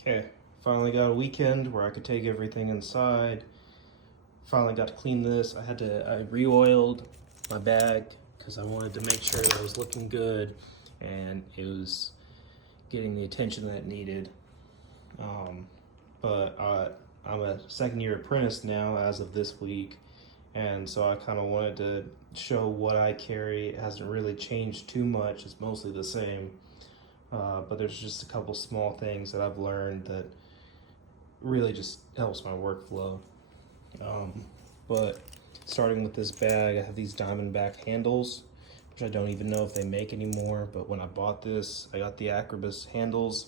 Okay, finally got a weekend where I could take everything inside. Finally got to clean this. I re-oiled my bag because I wanted to make sure that it was looking good and it was getting the attention that it needed. But I'm a second year apprentice now as of this week, and so I kind of wanted to show what I carry. It hasn't really changed too much, it's mostly the same. But there's just a couple small things that I've learned that really just helps my workflow. But starting with this bag, I have these diamondback handles, which I don't even know if they make anymore, but when I bought this, I got the Acrobus handles.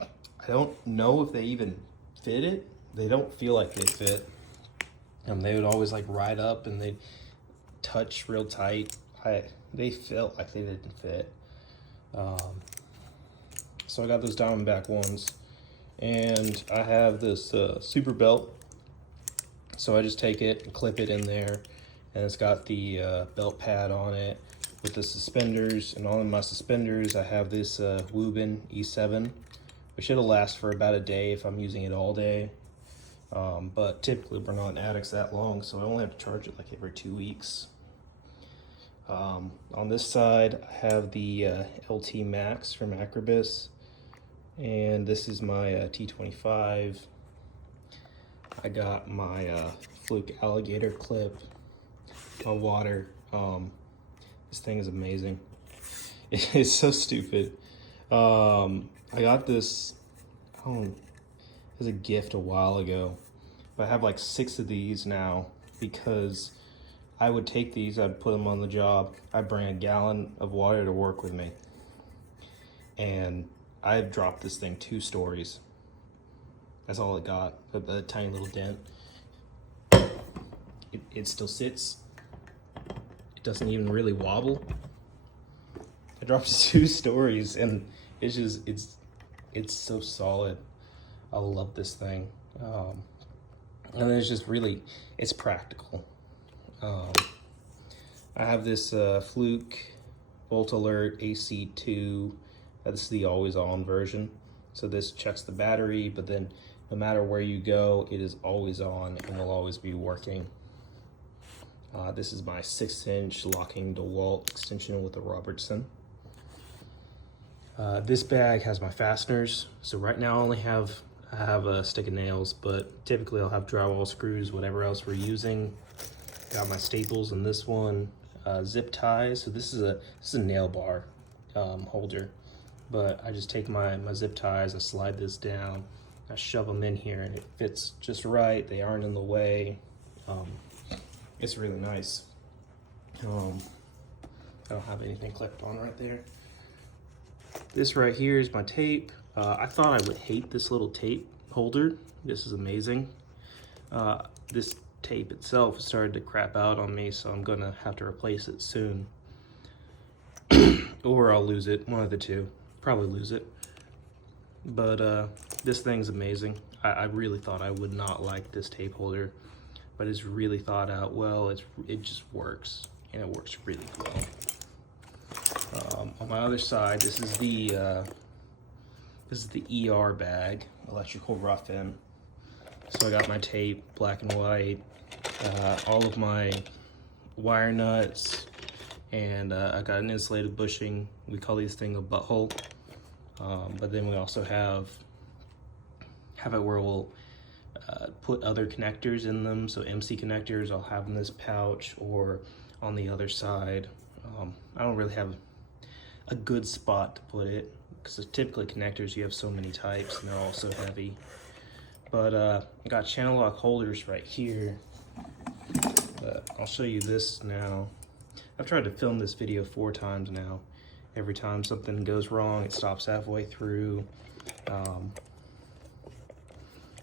I don't know if they even fit it. They don't feel like they fit. They would always like ride up and they'd touch real tight. They felt like they didn't fit. So I got those diamondback ones, and I have this super belt. So I just take it and clip it in there, and it's got the belt pad on it with the suspenders. And on my suspenders, I have this Woobin E7, which it'll last for about a day if I'm using it all day. But typically we're not addicts that long, so I only have to charge it like every 2 weeks. On this side, I have the LT Max from Acrobus, and this is my T25. I got my Fluke alligator clip, my water. This thing is amazing. It's so stupid. I got this as a gift a while ago, but I have like 6 of these now because I would take these, I'd put them on the job, I'd bring a gallon of water to work with me, and I've dropped this thing 2 stories. That's all it got, a tiny little dent. It still sits. It doesn't even really wobble. I dropped 2 stories, and it's so solid. I love this thing. And then it's just really, it's practical. I have this Fluke Volt Alert AC2. This is the always on version. So this checks the battery, but then no matter where you go, it is always on and will always be working. This is my 6-inch locking DeWalt extension with a Robertson. This bag has my fasteners. So right now I have a stick of nails, but typically I'll have drywall screws, whatever else we're using. Got my staples in this one, zip ties. So this is a nail bar holder, but I just take my zip ties, I slide this down, I shove them in here, and it fits just right. They aren't in the way. It's really nice. I don't have anything clipped on right there. This right here is my tape. I thought I would hate this little tape holder. This is amazing. This tape itself started to crap out on me, so I'm gonna have to replace it soon. Or I'll lose it, one of the two. Probably lose it. But this thing's amazing. I really thought I would not like this tape holder, but it's really thought out well. It just works, and it works really well. On my other side, this is the ER bag, electrical rough-in. So I got my tape, black and white, all of my wire nuts, and I got an insulated bushing. We call these thing a butthole. But then we also have it where we'll put other connectors in them. So MC connectors, I'll have in this pouch or on the other side. I don't really have a good spot to put it because typically connectors, you have so many types and they're all so heavy. But I got channel lock holders right here. I'll show you this now. I've tried to film this video 4 times now. Every time something goes wrong, it stops halfway through,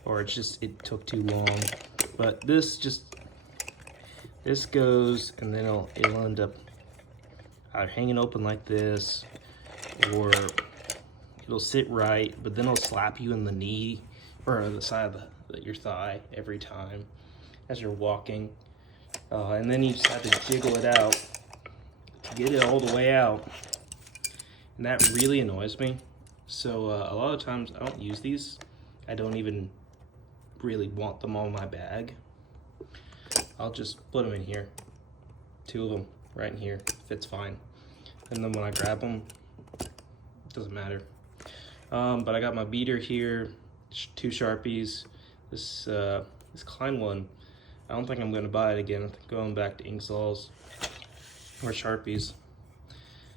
or it took too long. But this goes, and then it'll end up either hanging open like this, or it'll sit right, but then it'll slap you in the knee or the side of your thigh every time as you're walking. And then you just have to jiggle it out to get it all the way out. And that really annoys me. So a lot of times I don't use these. I don't even really want them on my bag. I'll just put them in here. 2 of them right in here, fits fine. And then when I grab them, it doesn't matter. But I got my beater here, 2 Sharpies. This Klein one, I don't think I'm gonna buy it again. I think going back to Inksaws or Sharpies.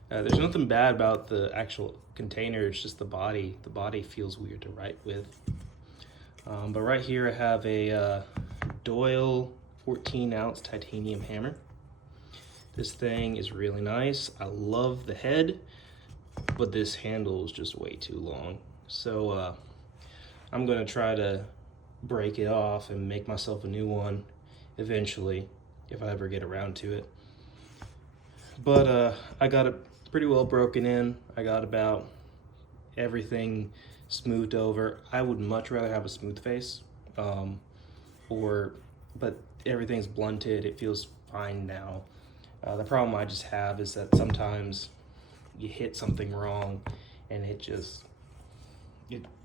There's nothing bad about the actual container, it's just the body. The body feels weird to write with. But right here I have a Doyle 14-ounce titanium hammer. This thing is really nice. I love the head, but this handle is just way too long. So I'm gonna try to break it off and make myself a new one eventually, if I ever get around to it. But I got it pretty well broken in. I got about everything smoothed over. I would much rather have a smooth face, but everything's blunted. It feels fine now. The problem I just have is that sometimes you hit something wrong and it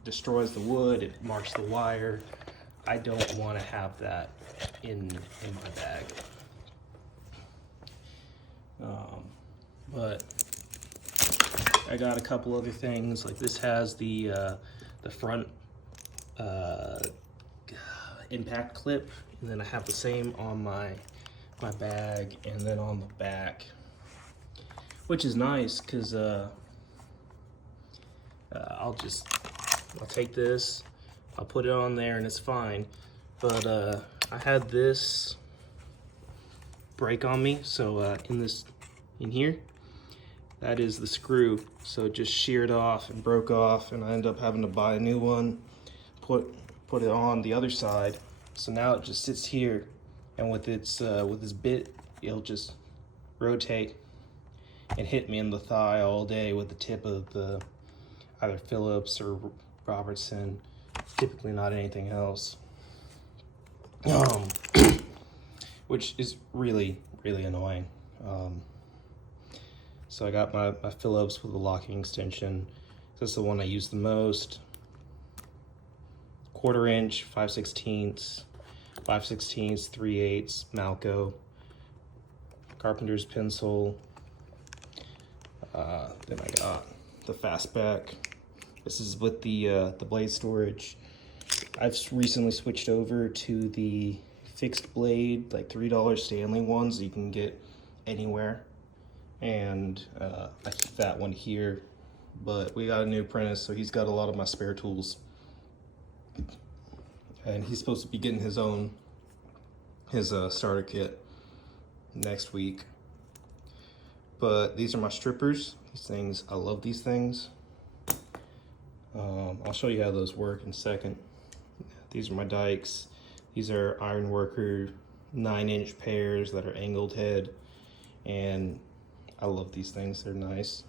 destroys the wood, it marks the wire. I don't want to have that in my bag. But I got a couple other things, like this has the front impact clip, and then I have the same on my bag and then on the back, which is nice because I'll take this, I'll put it on there and it's fine. But I had this break on me, so in here, that is the screw. So it just sheared off and broke off, and I ended up having to buy a new one, put it on the other side. So now it just sits here, and with this bit, it'll just rotate and hit me in the thigh all day with the tip of the either Phillips or Robertson, typically not anything else. Which is really, really annoying. So I got my Phillips with the locking extension. That's the one I use the most. 1/4 inch, 5/16, 5/16, 3/8 Malco, carpenter's pencil. Then I got the fastback. This is with the blade storage. I've recently switched over to the fixed blade, like $3 Stanley ones you can get anywhere. And I keep that one here, but we got a new apprentice, so he's got a lot of my spare tools. And he's supposed to be getting his starter kit next week. But these are my strippers. These things, I love these things. I'll show you how those work in a second. These are my dikes. These are iron worker 9-inch pairs that are angled head, and I love these things. They're nice.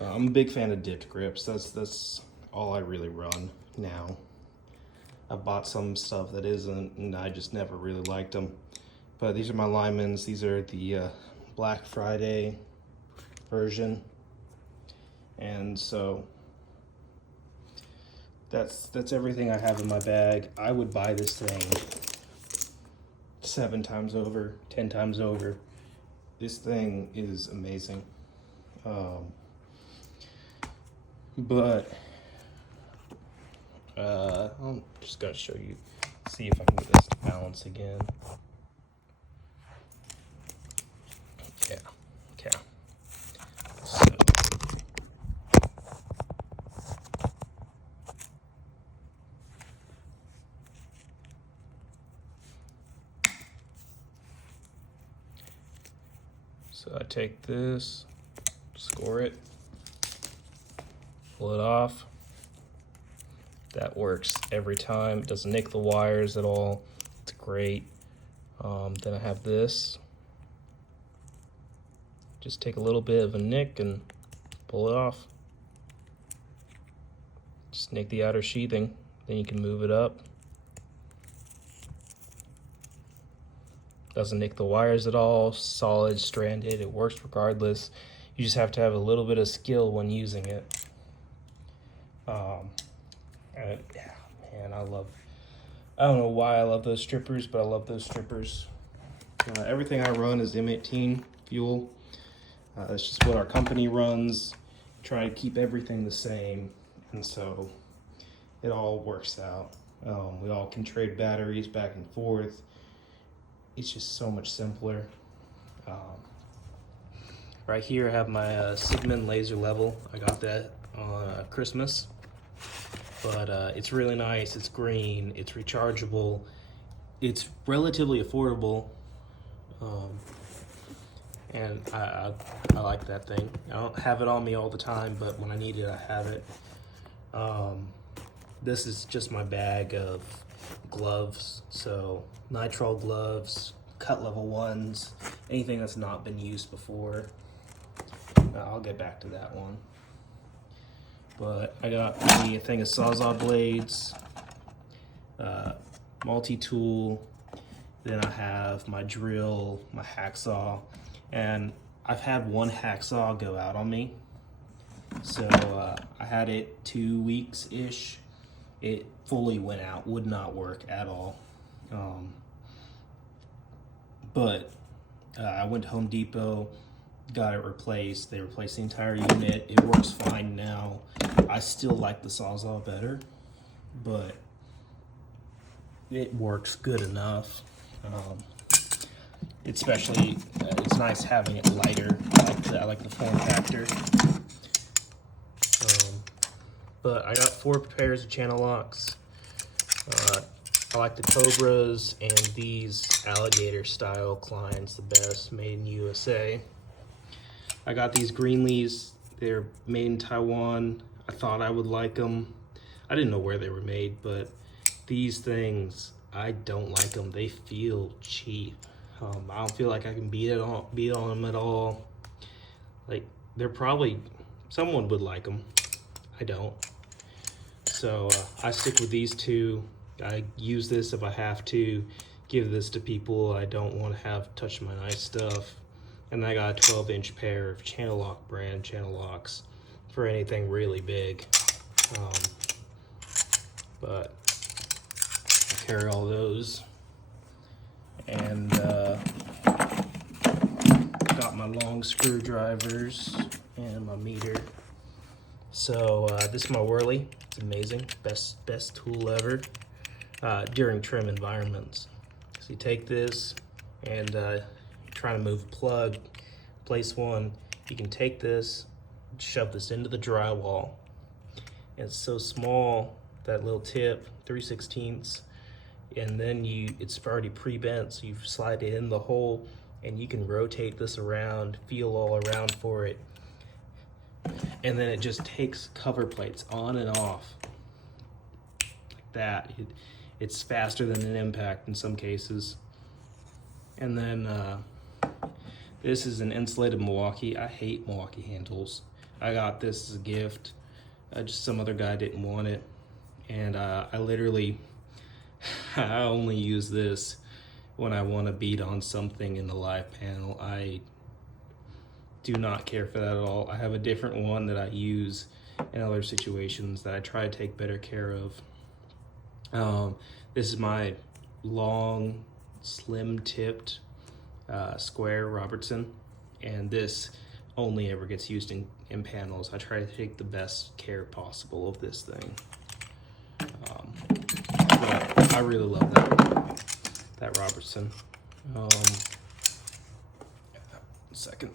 I'm a big fan of dipped grips. That's all I really run now. I bought some stuff that isn't, and I just never really liked them. But these are my Lyman's. These are the Black Friday version, and so that's everything I have in my bag. I would buy this thing 7 times over, 10 times over. This thing is amazing. But I'm just gonna show you, see if I can get this to balance again. Yeah, okay. So I take this, score it, pull it off. That works every time. It doesn't nick the wires at all. It's great. Then I have this. Just take a little bit of a nick and pull it off. Just nick the outer sheathing, then you can move it up. Doesn't nick the wires at all, solid, stranded, it works regardless. You just have to have a little bit of skill when using it. And yeah, man, I don't know why I love those strippers, but I love those strippers. Everything I run is M18 fuel. That's just what our company runs. Try to keep everything the same, and so it all works out. We all can trade batteries back and forth. It's just so much simpler. Right here I have my Sigmund laser level. I got that on Christmas, but it's really nice. It's green, it's rechargeable, it's relatively affordable, and I like that thing. I don't have it on me all the time, but when I need it, I have it. This is just my bag of gloves, so nitrile gloves, cut level ones, anything that's not been used before. I'll get back to that one. But I got me a thing of Sawzall blades, multi-tool, then I have my drill, my hacksaw, and I've had one hacksaw go out on me. So I had it 2 weeks-ish. It fully went out, would not work at all. But I went to Home Depot, got it replaced. They replaced the entire unit. It works fine now. I still like the Sawzall better, but it works good enough. Especially, it's nice having it lighter. I like the form factor. But I got 4 pairs of channel locks. I like the Cobras and these alligator style Kleins the best, made in USA. I got these Greenlees. They're made in Taiwan. I thought I would like them. I didn't know where they were made, but these things, I don't like them. They feel cheap. I don't feel like I can beat on them at all. Like, they're probably, someone would like them. I don't. So I stick with these 2. I use this if I have to, give this to people I don't want to have touch my nice stuff. And I got a 12-inch pair of channel lock brand channel locks for anything really big. But I carry all those. And got my long screwdrivers and my meter. So this is my Whirly. It's amazing, best tool ever during trim environments. So you take this and trying to move a plug, place one. You can take this, shove this into the drywall. And it's so small, that little tip, 3/16, and then it's already pre-bent, so you slide it in the hole, and you can rotate this around, feel all around for it. And then it just takes cover plates on and off like that. It's faster than an impact in some cases. And then this is an insulated Milwaukee. I hate Milwaukee handles. I got this as a gift. Just some other guy didn't want it. And I literally, I only use this when I want to beat on something in the live panel. I do not care for that at all. I have a different one that I use in other situations that I try to take better care of. This is my long, slim-tipped square Robertson, and this only ever gets used in panels. I try to take the best care possible of this thing. But I really love that Robertson. Second.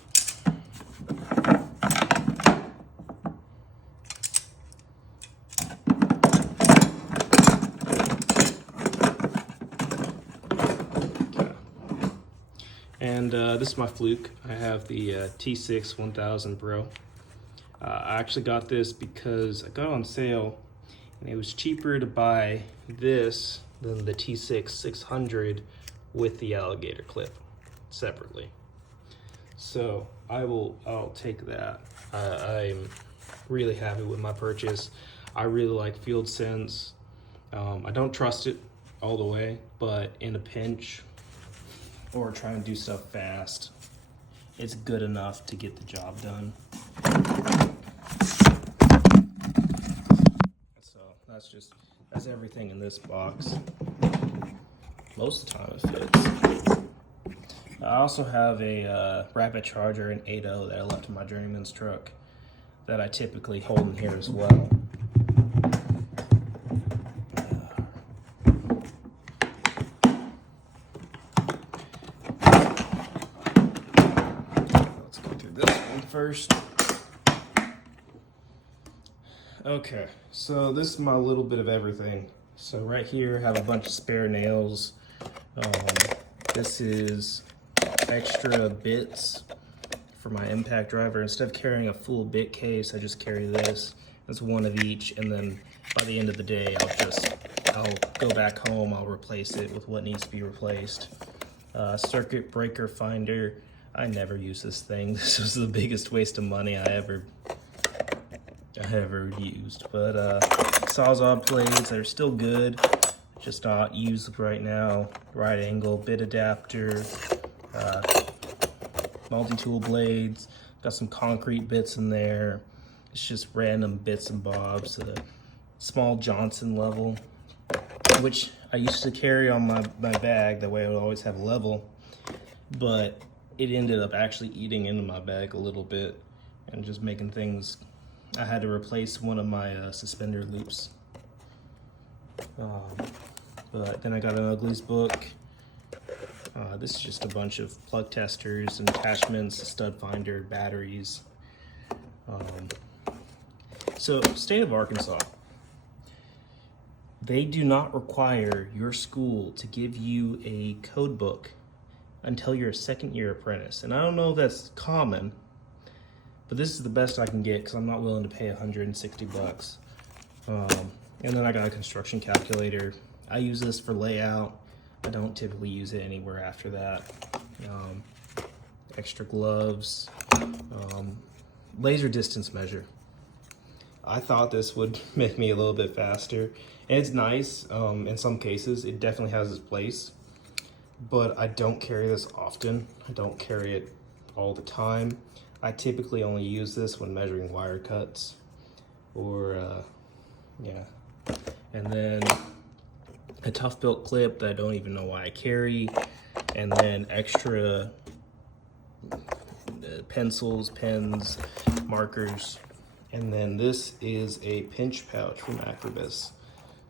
And this is my fluke. I have the T6 1000 Pro. I actually got this because I got it on sale, and it was cheaper to buy this than the T6 600 with the alligator clip separately. So I'll take that. I'm really happy with my purchase. I really like Field Sense. I don't trust it all the way, but in a pinch or trying to do stuff fast, it's good enough to get the job done. that's everything in this box. Most of the time it fits. I also have a rapid charger and 8.0 that I left in my journeyman's truck that I typically hold in here as well. Let's go through this one first. Okay, so this is my little bit of everything. So right here I have a bunch of spare nails. This is extra bits for my impact driver. Instead of carrying a full bit case, I just carry this. That's one of each, and then by the end of the day, I'll go back home, I'll replace it with what needs to be replaced. Circuit breaker finder. I never use this thing. This was the biggest waste of money I ever used. But Sawzall blades are still good, just not used right now. Right angle bit adapter, multi-tool blades, got some concrete bits in there. It's just random bits and bobs. Small Johnson level, which I used to carry on my bag, that way I would always have a level, but it ended up actually eating into my bag a little bit and just making things. I had to replace one of my suspender loops. But then I got an Uglies book. This is just a bunch of plug testers and attachments, a stud finder, batteries. So, state of Arkansas. They do not require your school to give you a code book until you're a second-year apprentice. And I don't know if that's common, but this is the best I can get because I'm not willing to pay 160 bucks. And then I got a construction calculator. I use this for layout. I don't typically use it anywhere after that. Extra gloves. Laser distance measure. I thought this would make me a little bit faster. And it's nice in some cases. It definitely has its place. But I don't carry this often. I don't carry it all the time. I typically only use this when measuring wire cuts, or yeah. And then a tough built clip that I don't even know why I carry, and then extra pencils, pens, markers, and then this is a pinch pouch from Acrobus.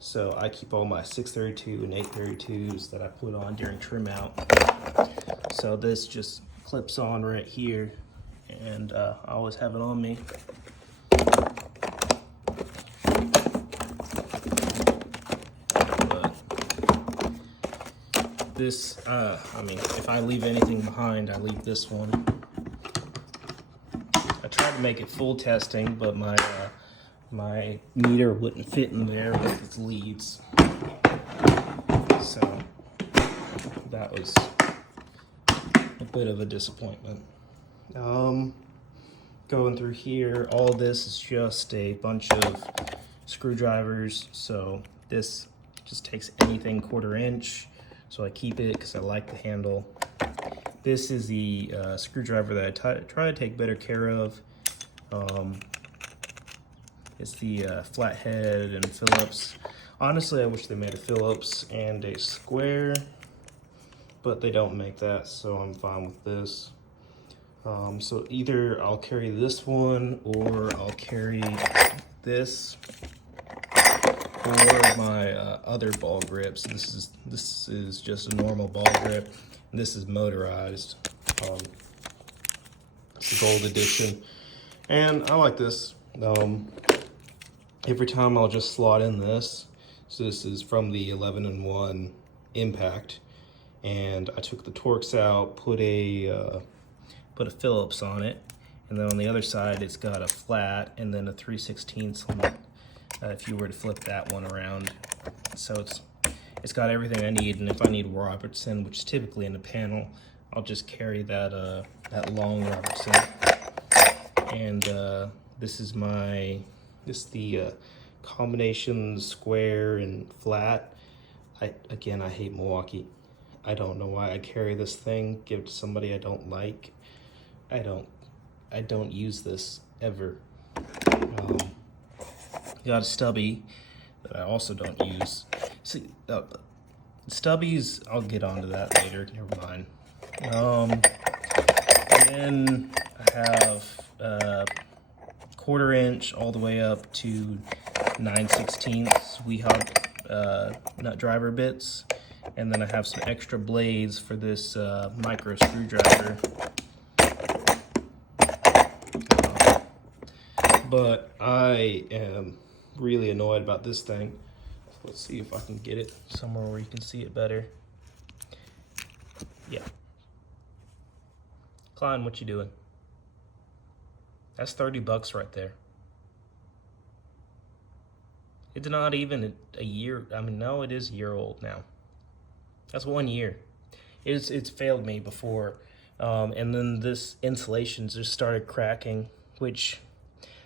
So I keep all my 632 and 832s that I put on during trim out. So this just clips on right here, and I always have it on me. But this, I mean, if I leave anything behind, I leave this one. I tried to make it full testing, but my meter wouldn't fit in there with its leads. So that was a bit of a disappointment. Going through here, all this is just a bunch of screwdrivers. So this just takes anything 1/4 inch. So I keep it because I like the handle. This is the screwdriver that I try to take better care of. It's the flathead and Phillips. Honestly, I wish they made a Phillips and a square, but they don't make that, so I'm fine with this. So either I'll carry this one, or I'll carry this, or my other ball grips. This is just a normal ball grip, and this is motorized. It's the gold edition, and I like this. Every time I'll just slot in this. So this is from the 11-in-1 impact, and I took the Torx out, put a Phillips on it, and then on the other side it's got a flat and then a 3/16 on it, if you were to flip that one around. So it's got everything I need, and if I need Robertson, which is typically in the panel, I'll just carry that long Robertson. And this is the combination square and flat. I hate Milwaukee. I don't know why I carry this thing. Give it to somebody I don't like. I don't use this ever. Got a stubby. that I also don't use. See, stubbies, I'll get onto that later, never mind. Then I have 1/4 inch all the way up to 9/16 Weehawk nut driver bits. And then I have some extra blades for this micro screwdriver. But I am really annoyed about this thing. Let's see if I can get it somewhere where you can see it better. Yeah. Klein, what you doing? That's $30 right there. It's not even a year. I mean, no, it is a year old now. That's 1 year. It's failed me before. And then this insulation just started cracking, which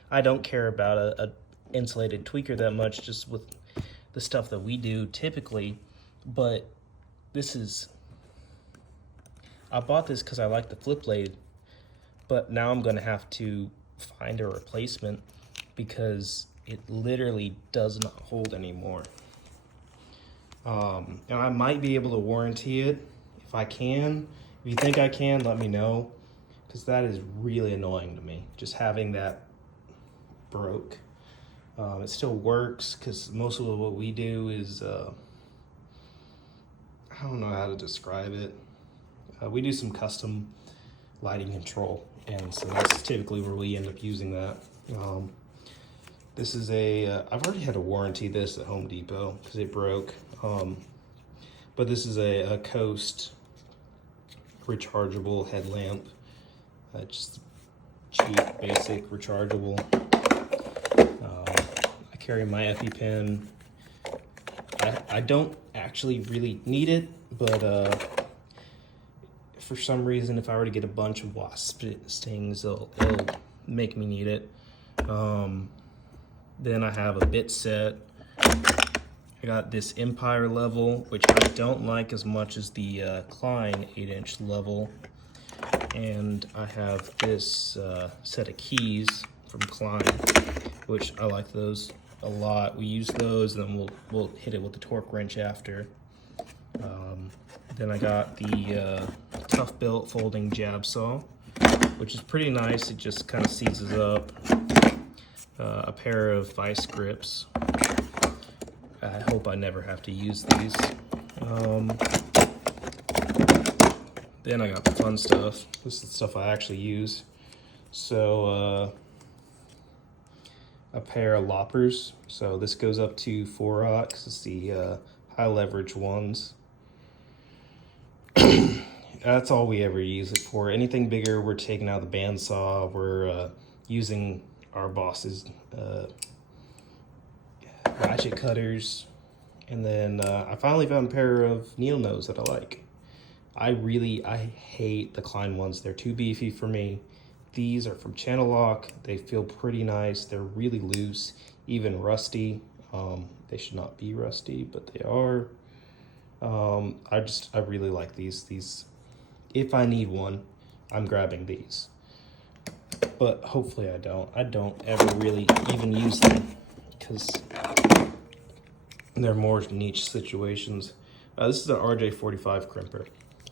I don't care about a insulated tweaker that much, just with the stuff that we do typically. But this is, I bought this because I like the flip blade, but now I'm gonna have to find a replacement because it literally does not hold anymore. And I might be able to warranty it if I can. If you think I can, let me know, because that is really annoying to me, just having that broke. It still works because most of what we do is, I don't know how to describe it. We do some custom lighting control, and so that's typically where we end up using that. This is I've already had to warranty this at Home Depot because it broke. But this is a Coast rechargeable headlamp. Just cheap, basic, rechargeable. I carry my EpiPen. I don't actually really need it, but for some reason, if I were to get a bunch of wasp stings, it'll make me need it. Then I have a bit set. I got this Empire level, which I don't like as much as the Klein 8-inch level. And I have this set of keys from Klein, which I like those a lot. We use those, and then we'll hit it with the torque wrench after. Then I got the Tough Built folding jab saw, which is pretty nice. It just kind of seizes up. A pair of vice grips. I hope I never have to use these. Then I got the fun stuff. This is the stuff I actually use. So a pair of loppers. So this goes up to 4/0. It's the high leverage ones. That's all we ever use it for. Anything bigger, we're taking out the bandsaw. We're using our boss's ratchet cutters. And then I finally found a pair of needle nose that I like. I hate the Klein ones. They're too beefy for me. These are from Channel Lock. They feel pretty nice. They're really loose, even rusty. They should not be rusty, but they are. I really like these. If I need one, I'm grabbing these. But hopefully I don't. I don't ever really even use them because they're more niche situations. This is an RJ45 crimper.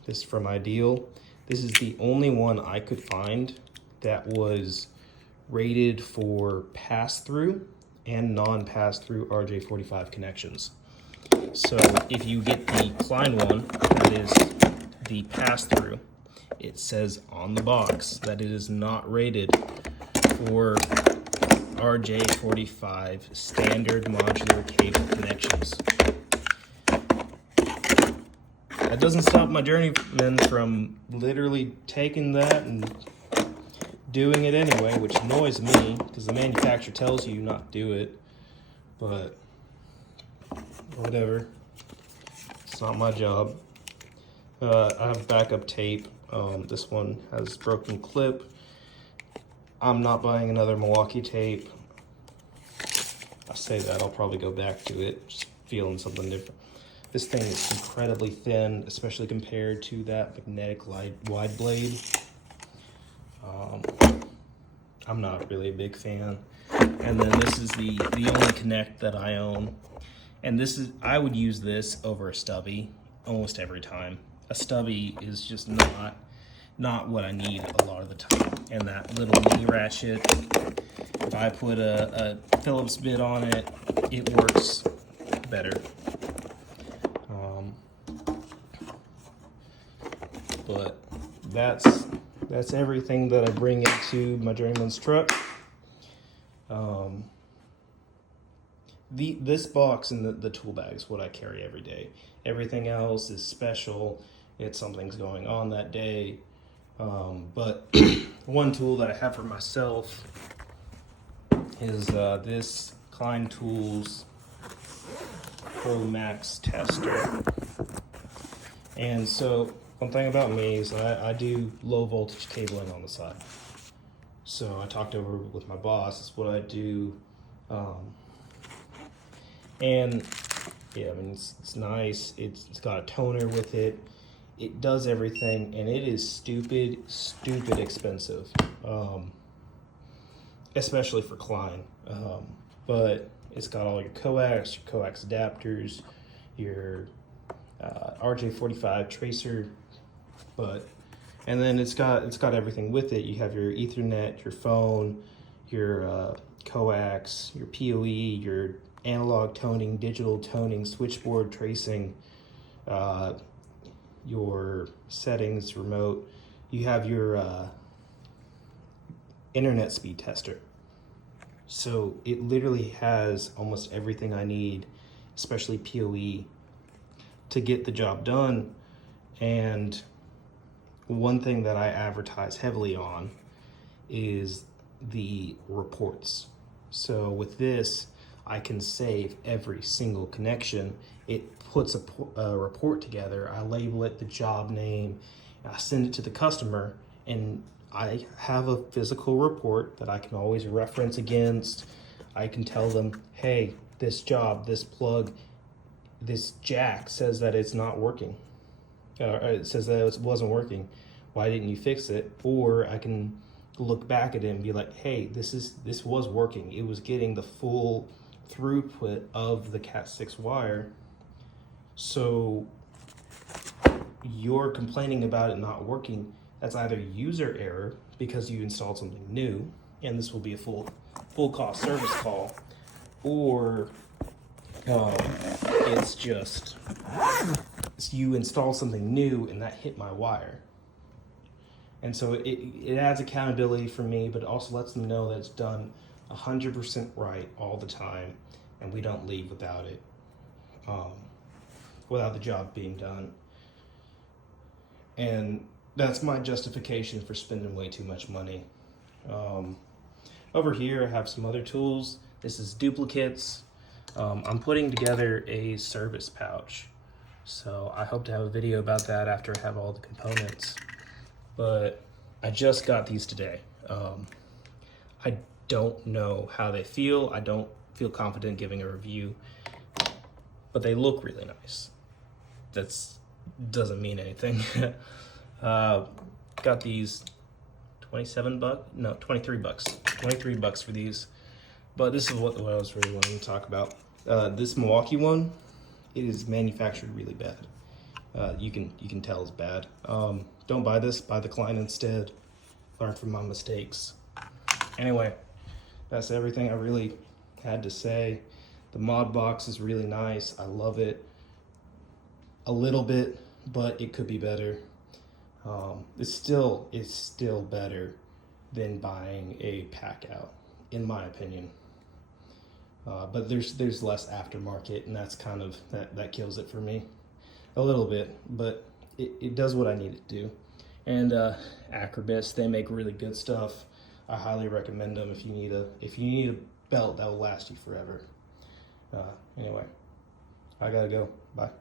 This is from Ideal. This is the only one I could find that was rated for pass-through and non-pass-through RJ45 connections. So if you get the Klein one, that is the pass-through, it says on the box that it is not rated for RJ45 standard modular cable connections. That doesn't stop my journeyman from literally taking that and doing it anyway, which annoys me because the manufacturer tells you not to do it, but whatever. It's not my job. I have backup tape. This one has broken clip. I'm not buying another Milwaukee tape. I say that, I'll probably go back to it, just feeling something different. This thing is incredibly thin, especially compared to that magnetic wide blade. I'm not really a big fan. And then this is the only Connect that I own. And this is, I would use this over a stubby almost every time. A stubby is just not what I need a lot of the time. And that little mini ratchet, if I put a Phillips bit on it, it works better. But that's everything that I bring into my journeyman's truck. This box and the tool bag is what I carry every day. Everything else is special. It's something's going on that day. But one tool that I have for myself is this Klein Tools Pro Max tester. And so one thing about me is I do low voltage cabling on the side. So I talked over with my boss, it's what I do. And yeah, I mean, it's nice. It's got a toner with it. It does everything, and it is stupid expensive, especially for Klein. But it's got all your coax adapters, your RJ45 tracer, and then it's got everything with it. You have your Ethernet, your phone, your coax, your PoE, your analog toning, digital toning, switchboard tracing, your settings remote. You have your internet speed tester. So it literally has almost everything I need, especially PoE, to get the job done. And one thing that I advertise heavily on is the reports. So with this, I can save every single connection. It puts a report together. I label it the job name. I send it to the customer, and I have a physical report that I can always reference against. I can tell them, hey, this job, this plug, this jack says that it's not working. It says that it wasn't working. Why didn't you fix it? Or I can look back at it and be like, hey, this was working. It was getting the full throughput of the Cat6 wire. So you're complaining about it not working. That's either user error because you installed something new, and this will be a full cost service call, or it's just you install something new and that hit my wire. And so it adds accountability for me, but it also lets them know that it's done 100% right all the time, and we don't leave without it, without the job being done. And that's my justification for spending way too much money. Over here, I have some other tools. This is duplicates. I'm putting together a service pouch. So I hope to have a video about that after I have all the components. But I just got these today. I don't know how they feel. I don't feel confident giving a review, but they look really nice. That's doesn't mean anything. Got these 23 bucks. 23 bucks for these. But this is what I was really wanting to talk about. This Milwaukee one, it is manufactured really bad. You can tell it's bad. Don't buy this, buy the Klein instead. Learn from my mistakes. Anyway, that's everything I really had to say. The mod box is really nice. I love it a little bit, but it could be better. It's still better than buying a pack out, in my opinion. But there's less aftermarket, and that's kind of that kills it for me a little bit, but it does what I need it to do. And Acrobus, they make really good stuff. I highly recommend them if you need a belt that will last you forever. Anyway, I gotta go. Bye.